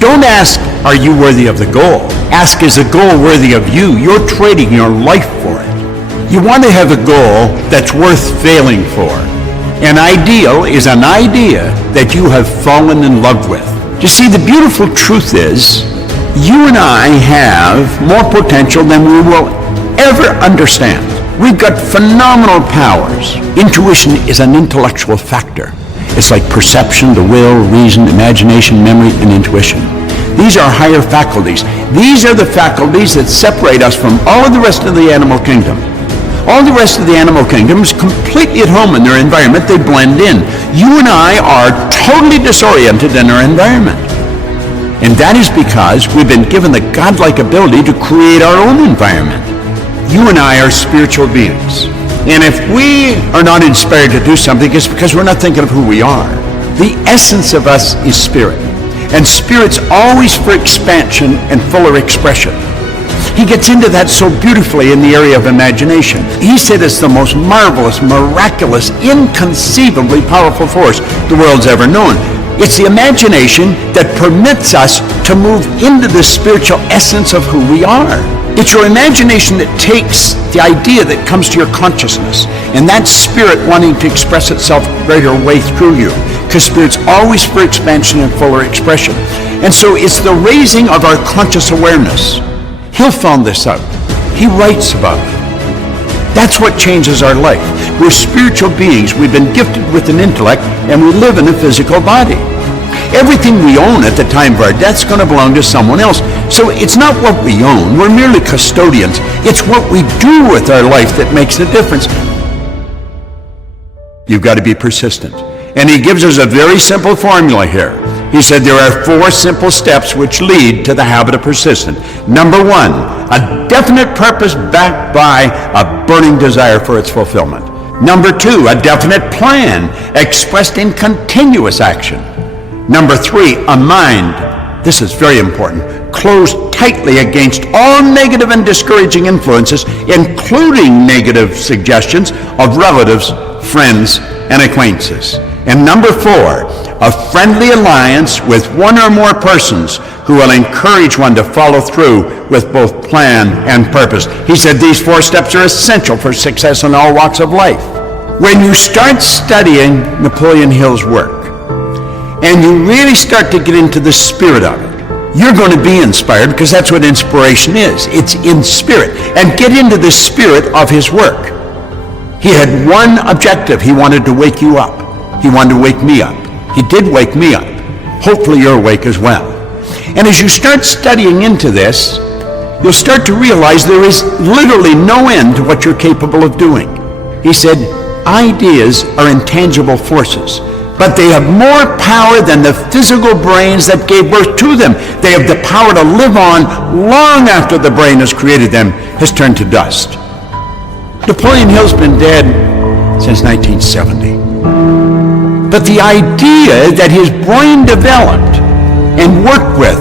Don't ask, are you worthy of the goal? Ask, is the goal worthy of you? You're trading your life for it. You want to have a goal that's worth failing for. An ideal is an idea that you have fallen in love with. You see, the beautiful truth is, you and I have more potential than we will ever understand. We've got phenomenal powers. Intuition is an intellectual factor. It's like perception, the will, reason, imagination, memory, and intuition. These are higher faculties. These are the faculties that separate us from all of the rest of the animal kingdom. All the rest of the animal kingdom is completely at home in their environment. They blend in. You and I are totally disoriented in our environment. And that is because we've been given the godlike ability to create our own environment. You and I are spiritual beings. And if we are not inspired to do something, it's because we're not thinking of who we are. The essence of us is spirit. And spirit's always for expansion and fuller expression. He gets into that so beautifully in the area of imagination. He said it's the most marvelous, miraculous, inconceivably powerful force the world's ever known. It's the imagination that permits us to move into the spiritual essence of who we are. It's your imagination that takes the idea that comes to your consciousness, and that spirit wanting to express itself greater way through you, because spirit's always for expansion and fuller expression. And so it's the raising of our conscious awareness. Hill found this out. He writes about it. That's what changes our life. We're spiritual beings. We've been gifted with an intellect, and we live in a physical body. Everything we own at the time of our death is going to belong to someone else. So it's not what we own. We're merely custodians. It's what we do with our life that makes the difference. You've got to be persistent. And he gives us a very simple formula here. He said there are 4 simple steps which lead to the habit of persistence. Number 1, a definite purpose backed by a burning desire for its fulfillment. Number 2, a definite plan expressed in continuous action. Number 3, a mind, this is very important, closed tightly against all negative and discouraging influences, including negative suggestions of relatives, friends, and acquaintances. And number 4, a friendly alliance with one or more persons who will encourage one to follow through with both plan and purpose. He said these 4 steps are essential for success in all walks of life. When you start studying Napoleon Hill's work, and you really start to get into the spirit of it, you're going to be inspired, because that's what inspiration is. It's in spirit. And get into the spirit of his work. He had one objective. He wanted to wake you up. He wanted to wake me up. He did wake me up. Hopefully you're awake as well. And as you start studying into this, you'll start to realize there is literally no end to what you're capable of doing. He said, ideas are intangible forces, but they have more power than the physical brains that gave birth to them. They have the power to live on long after the brain has created them has turned to dust. Napoleon Hill's been dead since 1970. But the idea that his brain developed and worked with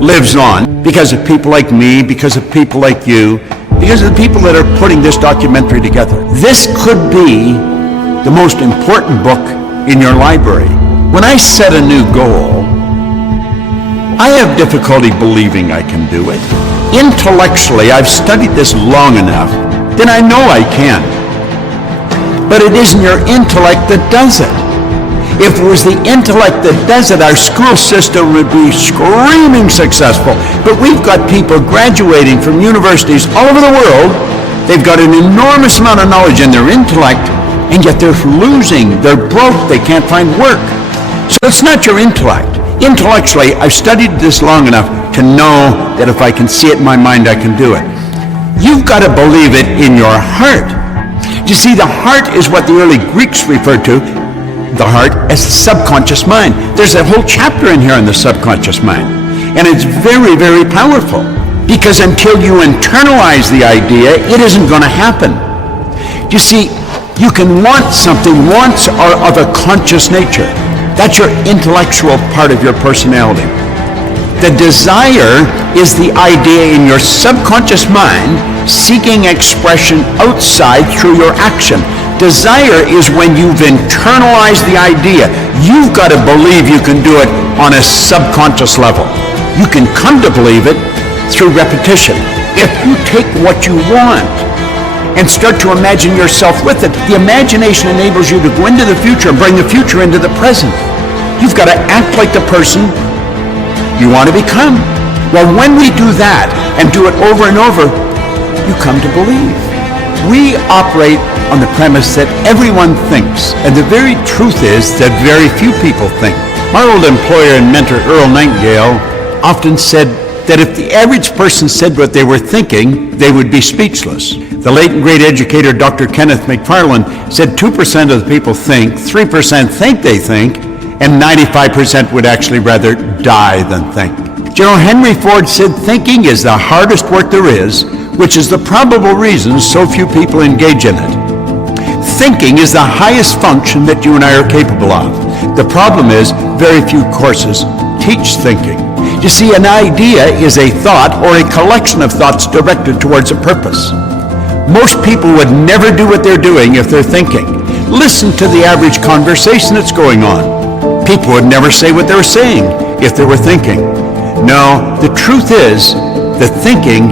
lives on because of people like me, because of people like you, because of the people that are putting this documentary together. This could be the most important book in your library. When I set a new goal, I have difficulty believing I can do it. Intellectually, I've studied this long enough that I know I can. But it isn't your intellect that does it. If it was the intellect that does it, our school system would be screaming successful. But we've got people graduating from universities all over the world. They've got an enormous amount of knowledge in their intellect, and yet they're losing. They're broke. They can't find work. So it's not your intellect. Intellectually, I've studied this long enough to know that if I can see it in my mind, I can do it. You've got to believe it in your heart. You see, the heart is what the early Greeks referred to, the heart, as the subconscious mind. There's a whole chapter in here on the subconscious mind. And it's very, very powerful. Because until you internalize the idea, it isn't going to happen. You see, you can want something. Wants are of a conscious nature. That's your intellectual part of your personality. The desire is the idea in your subconscious mind seeking expression outside through your action. Desire is when you've internalized the idea. You've got to believe you can do it on a subconscious level. You can come to believe it through repetition. If you take what you want and start to imagine yourself with it, the imagination enables you to go into the future and bring the future into the present. You've got to act like the person you want to become. Well, when we do that and do it over and over, you come to believe. We operate on the premise that everyone thinks, and the very truth is that very few people think. My old employer and mentor, Earl Nightingale, often said that if the average person said what they were thinking, they would be speechless. The late and great educator, Dr. Kenneth McFarland, said 2% of the people think, 3% think they think, and 95% would actually rather die than think. General Henry Ford said thinking is the hardest work there is, which is the probable reason so few people engage in it. Thinking is the highest function that you and I are capable of. The problem is very few courses teach thinking. You see, an idea is a thought or a collection of thoughts directed towards a purpose. Most people would never do what they're doing if they're thinking. Listen to the average conversation that's going on. People would never say what they were saying if they were thinking. No, the truth is that thinking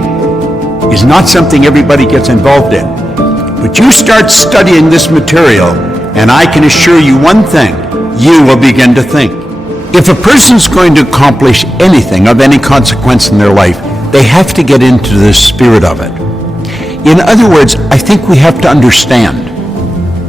is not something everybody gets involved in. But you start studying this material, and I can assure you one thing, you will begin to think. If a person's going to accomplish anything of any consequence in their life, they have to get into the spirit of it. In other words, I think we have to understand,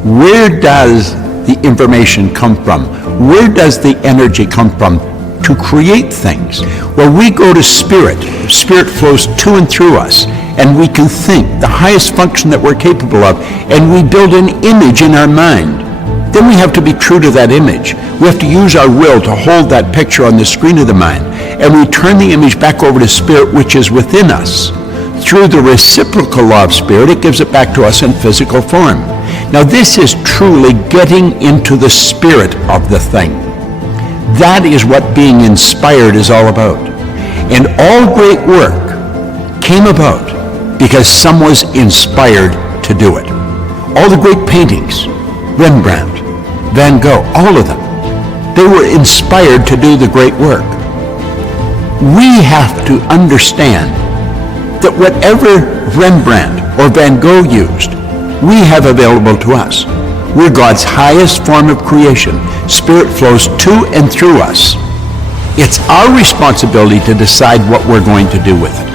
where does the information come from? Where does the energy come from to create things? Well, we go to spirit. Spirit flows to and through us, and we can think, the highest function that we're capable of, and we build an image in our mind. Then we have to be true to that image. We have to use our will to hold that picture on the screen of the mind, and we turn the image back over to spirit, which is within us. Through the reciprocal law of spirit, it gives it back to us in physical form. Now, this is truly getting into the spirit of the thing. That is what being inspired is all about. And all great work came about because someone was inspired to do it. All the great paintings, Rembrandt, Van Gogh, all of them, they were inspired to do the great work. We have to understand that whatever Rembrandt or Van Gogh used, we have available to us. We're God's highest form of creation. Spirit flows to and through us. It's our responsibility to decide what we're going to do with it.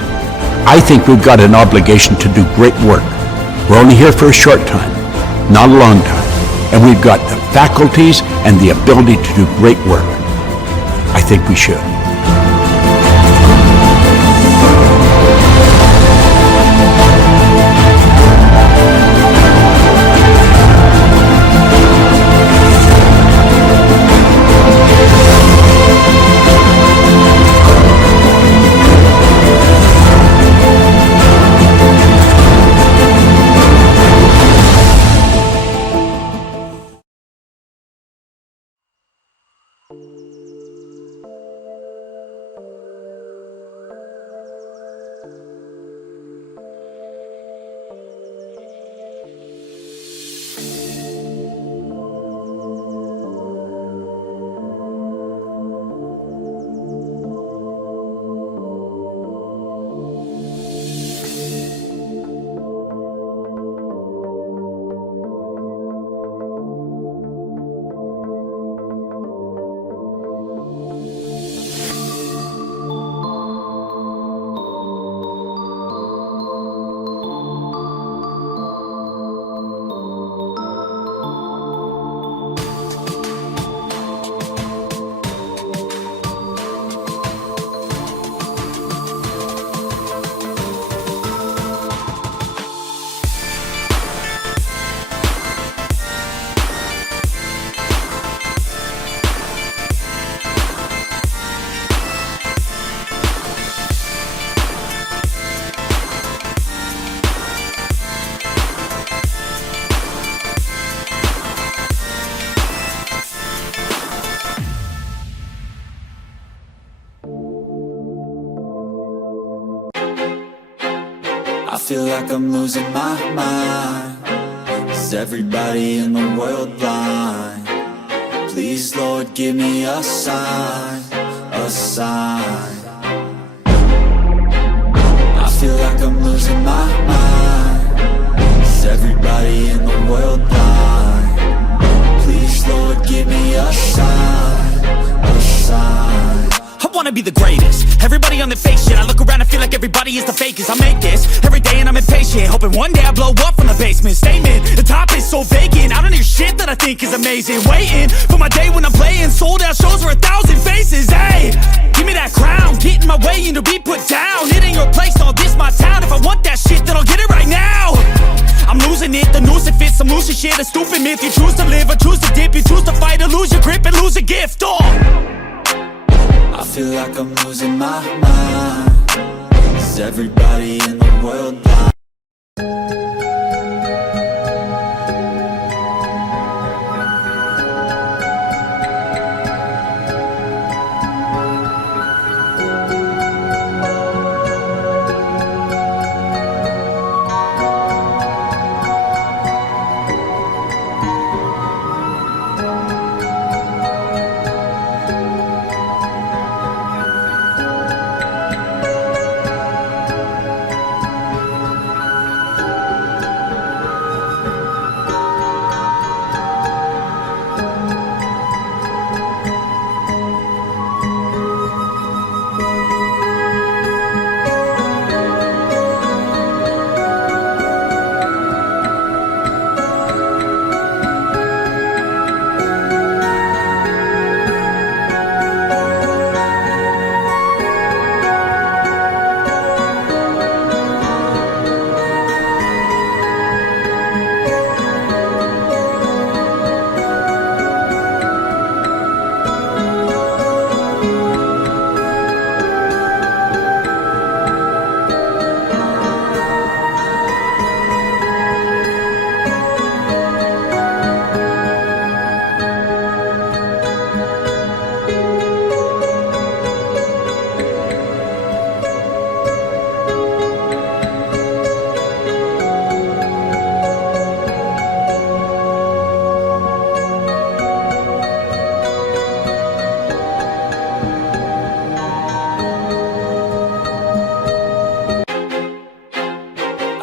I think we've got an obligation to do great work. We're only here for a short time, not a long time. And we've got the faculties and the ability to do great work. I think we should. I feel like I'm losing my mind. Is everybody in the world blind? Please, Lord, give me a sign, a sign. be the greatest. Everybody on the fake shit, I look around and feel like everybody is the fakest. I make this every day and I'm impatient, hoping one day I blow up from the basement. Statement, the top is so vacant, I don't hear shit that I think is amazing. Waiting for my day when I'm playing sold out shows for 1,000 faces. Hey, give me that crown, get in my way and to be put down. It ain't your place, no, this my town. If I want that shit, then I'll get it right now. I'm losing it, the noose it fits, I'm losing shit, a stupid myth. You choose to live or choose to dip, you choose to fight or lose your grip and lose a gift. I feel like I'm losing my mind. Is everybody in the world blind?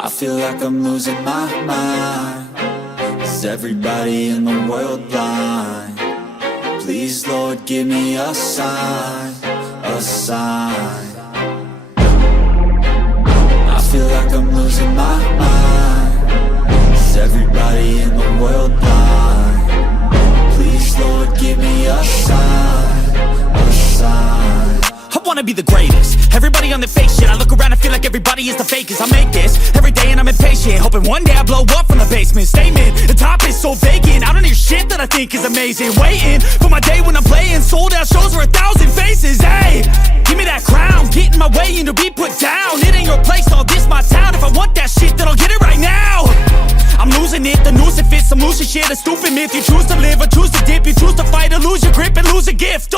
I feel like I'm losing my mind. Is everybody in the world blind? Please, Lord, give me a sign, a sign. I feel like I'm losing my mind. Is everybody in the world blind? Please, Lord, give me a sign, a sign. I wanna be the greatest. Everybody on the fake shit, I look around and feel like everybody is the fakest. I make this every day and I'm impatient, hoping one day I blow up from the basement. Statement, the top is so vacant, I don't hear shit that I think is amazing. Waiting for my day when I'm playing sold out shows for 1,000 faces. Hey, give me that crown, get in my way and to be put down. It ain't your place, no, this my town. If I want that shit, then I'll get it right now. I'm losing it, the noose it fits, I'm losing shit, a stupid myth. You choose to live or choose to dip, you choose to fight or lose your grip and lose a gift.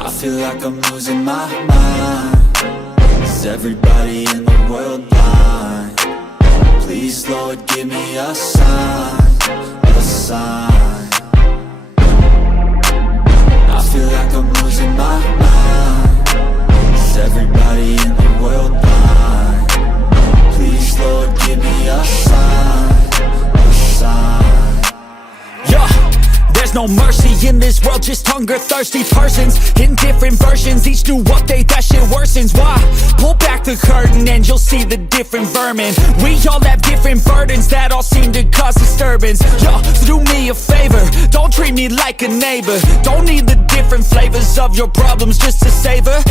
I feel like I'm losing my mind. Is everybody in the world blind? Please, Lord, give me a sign, a sign. I feel like I'm losing my mind. Is everybody in the world blind? Please, Lord, give me a sign, a sign. Yeah. There's no mercy in this world, just hunger-thirsty persons in different versions. Each new update, that shit worsens. Why? Pull back the curtain and you'll see the different vermin. We all have different burdens that all seem to cause disturbance. Yo, so do me a favor, don't treat me like a neighbor. Don't need the different flavors of your problems just to savor.